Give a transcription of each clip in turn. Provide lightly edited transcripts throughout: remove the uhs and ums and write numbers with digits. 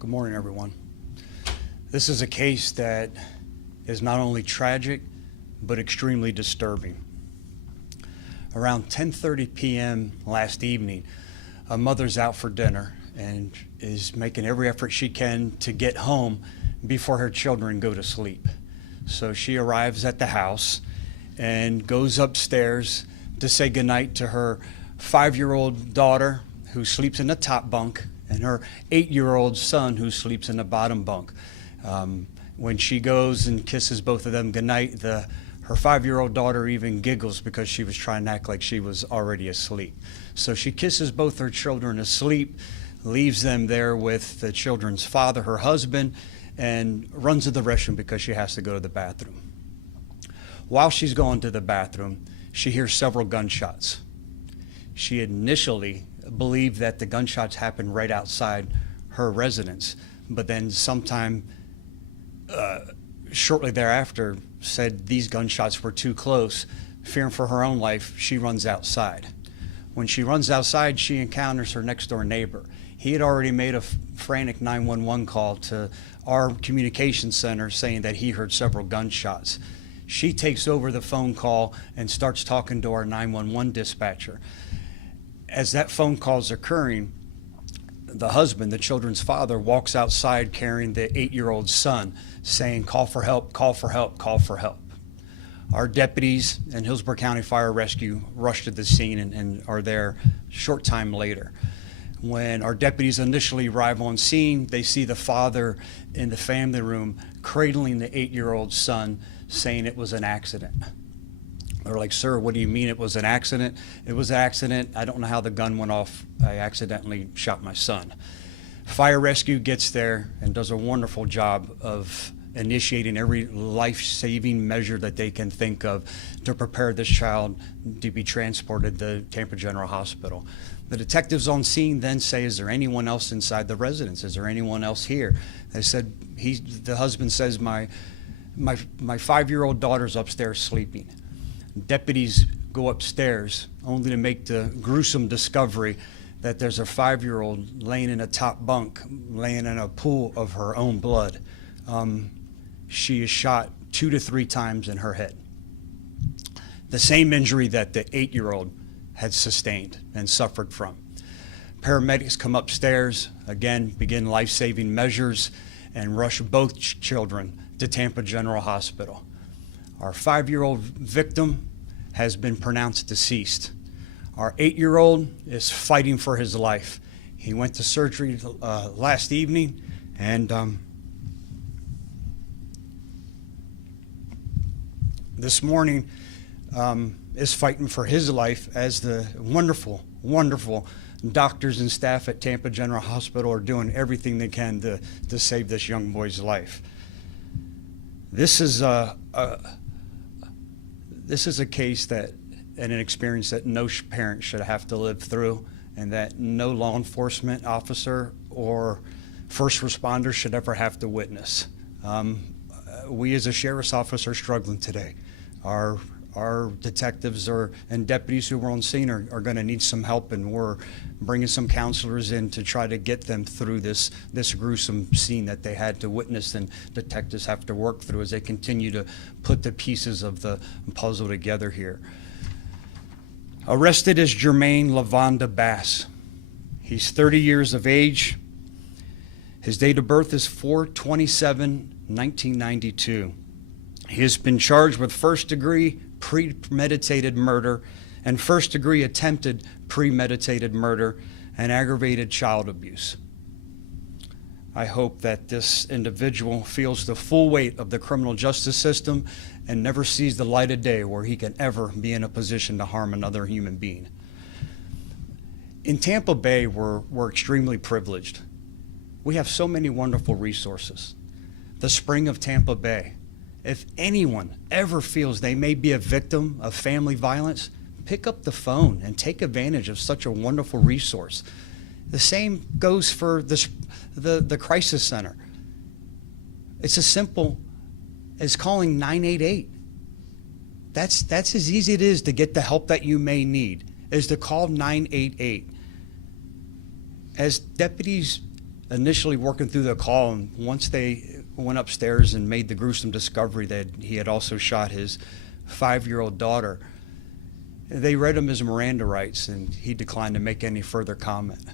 Good morning, everyone. This is a case that is not only tragic, but extremely disturbing. Around 10:30 p.m. last evening, a mother's out for dinner and is making every effort she can to get home before her children go to sleep. So she arrives at the house and goes upstairs to say goodnight to her 5-year-old daughter, who sleeps in the top bunk, and her 8-year-old son, who sleeps in the bottom bunk. When she goes and kisses both of them goodnight, her 5-year-old daughter even giggles because she was trying to act like she was already asleep. So she kisses both her children asleep, leaves them there with the children's father, her husband, and runs to the restroom because she has to go to the bathroom. While she's going to the bathroom, she hears several gunshots. She initially believed that the gunshots happened right outside her residence, but then sometime shortly thereafter said these gunshots were too close. Fearing for her own life, she runs outside. When she runs outside, she encounters her next door neighbor. He had already made a frantic 911 call to our communication center saying that he heard several gunshots. She takes over the phone call and starts talking to our 911 dispatcher. As that phone call is occurring, the husband, the children's father, walks outside carrying the 8-year-old son, saying, "Call for help, call for help, call for help." Our deputies and Hillsborough County Fire Rescue rush to the scene and are there a short time later. When our deputies initially arrive on scene, they see the father in the family room cradling the 8-year-old son, saying it was an accident. They're like, "Sir, what do you mean it was an accident?" "It was an accident. I don't know how the gun went off. I accidentally shot my son." Fire Rescue gets there and does a wonderful job of initiating every life-saving measure that they can think of to prepare this child to be transported to Tampa General Hospital. The detectives on scene then say, "Is there anyone else inside the residence? Is there anyone else here?" They said, the husband says, my 5-year-old daughter's upstairs sleeping." Deputies go upstairs only to make the gruesome discovery that there's a 5-year-old laying in a top bunk, laying in a pool of her own blood. She is shot 2 to 3 times in her head. The same injury that the 8-year-old had sustained and suffered from. Paramedics come upstairs, again, begin life-saving measures, and rush both children to Tampa General Hospital. Our 5-year-old victim has been pronounced deceased. Our 8-year-old is fighting for his life. He went to surgery last evening and this morning is fighting for his life as the wonderful, wonderful doctors and staff at Tampa General Hospital are doing everything they can to save this young boy's life. This is a case that and an experience that no parent should have to live through, and that no law enforcement officer or first responder should ever have to witness. We as a sheriff's office are struggling today. Our detectives and deputies who were on scene are going to need some help, and we're bringing some counselors in to try to get them through this gruesome scene that they had to witness and detectives have to work through as they continue to put the pieces of the puzzle together here. Arrested is Jermaine Bass. He's 30 years of age. His date of birth is 4/27/1992. He has been charged with first-degree premeditated murder and first-degree attempted premeditated murder and aggravated child abuse. I hope that this individual feels the full weight of the criminal justice system and never sees the light of day where he can ever be in a position to harm another human being. In Tampa Bay, we're extremely privileged. We have so many wonderful resources. The Spring of Tampa Bay. If anyone ever feels they may be a victim of family violence, pick up the phone and take advantage of such a wonderful resource. The same goes for the crisis center. It's as simple as calling 988. That's as easy it is to get the help that you may need, is to call 988. As deputies initially working through the call, and once they went upstairs and made the gruesome discovery that he had also shot his 5-year-old daughter, they read him his Miranda rights, and he declined to make any further comment.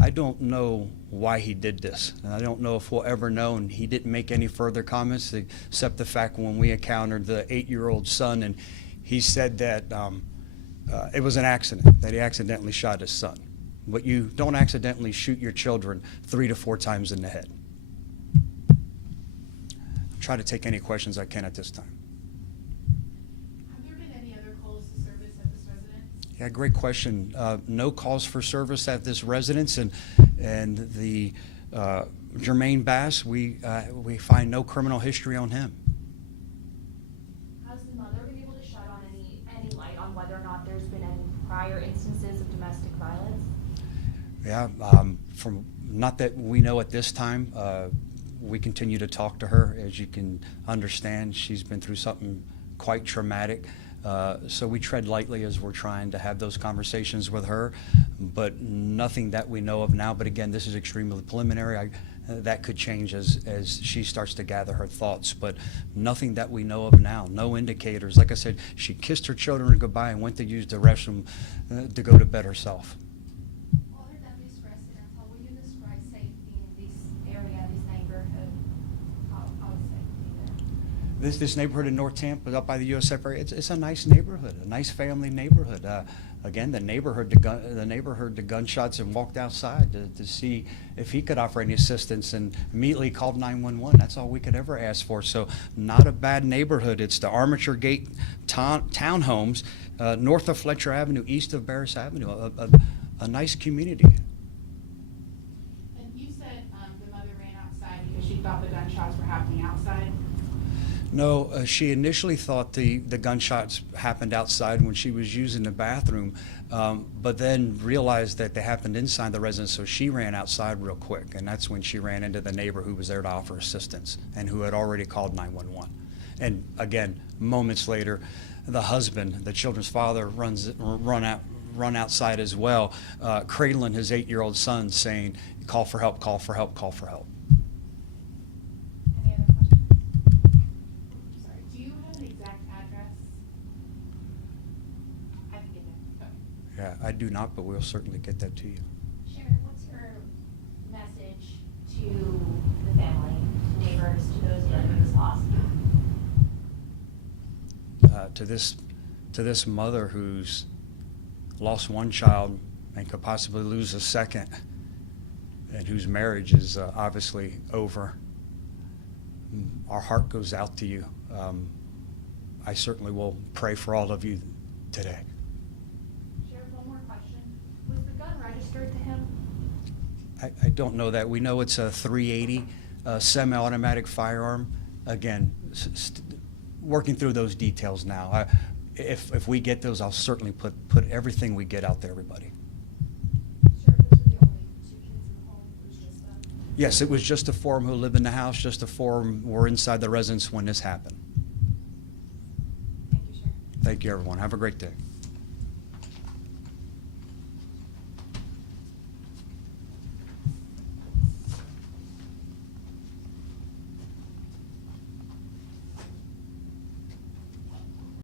I don't know why he did this, and I don't know if we'll ever know, and he didn't make any further comments except the fact when we encountered the 8-year-old son, and he said that it was an accident, that he accidentally shot his son. But you don't accidentally shoot your children 3 to 4 times in the head. I'll try to take any questions I can at this time. Have there been any other calls to service at this residence? Yeah, great question. No calls for service at this residence, and the Jermaine Bass, we find no criminal history on him. Has the mother been able to shed on any light on whether or not there's been any prior instances of domestic violence? Yeah, from not that we know at this time. We continue to talk to her. As you can understand, she's been through something quite traumatic. So we tread lightly as we're trying to have those conversations with her, but nothing that we know of now. But again, this is extremely preliminary. That could change as she starts to gather her thoughts, but nothing that we know of now. No indicators. Like I said, she kissed her children goodbye and went to use the restroom to go to bed herself. Other than this residence, how would you describe safety in this area, this neighborhood? How is safety there? This neighborhood in North Tampa, up by the USF area, it's a nice neighborhood, a nice family neighborhood. Again, the neighborhood the gunshots and walked outside to see if he could offer any assistance, and immediately called 911. That's all we could ever ask for. So not a bad neighborhood. It's the Armature Gate townhomes north of Fletcher Avenue, east of Barris Avenue. A nice community. And you said the mother ran outside because she thought the gunshots were happening outside? No, she initially thought the gunshots happened outside when she was using the bathroom, but then realized that they happened inside the residence, so she ran outside real quick, and that's when she ran into the neighbor who was there to offer assistance and who had already called 911. And again, moments later, the husband, the children's father, run outside as well, cradling his 8-year-old son, saying, "Call for help, call for help, call for help." Any other questions? Sorry, do you have an exact address? I can get that. Okay. Yeah, I do not, but we'll certainly get that to you. Sharon, what's your message to the family, neighbors, to those dealing with this loss? To this mother who's lost one child and could possibly lose a second, and whose marriage is obviously over, our heart goes out to you. I certainly will pray for all of you today. Sharon, one more question. Was the gun registered to him? I don't know that. We know it's a .380 semi-automatic firearm. Again, working through those details now. If we get those, I'll certainly put everything we get out to everybody. Sure, those are the only 2 kids in the home. It was just them. Yes, it was just the 4 who lived in the house, just the 4 were inside the residence when this happened. Thank you, Sharon. Thank you, everyone. Have a great day.